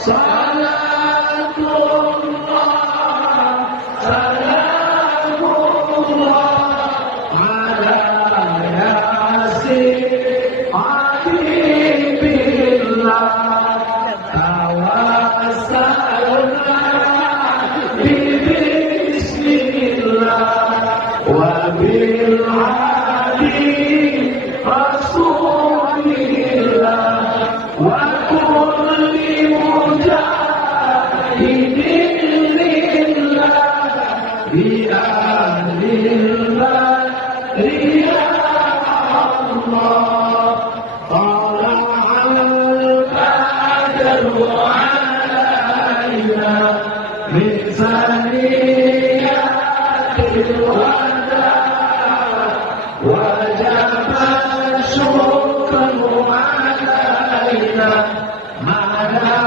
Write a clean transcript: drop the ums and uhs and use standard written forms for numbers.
صلاة الله سلام الله على ياسين حبيب الله توسلنا ببسم الله وبالعلي رسول الله وكل مجاهد لله بأهل البدر يا الله طلع البدر علينا من ثنيات الوداع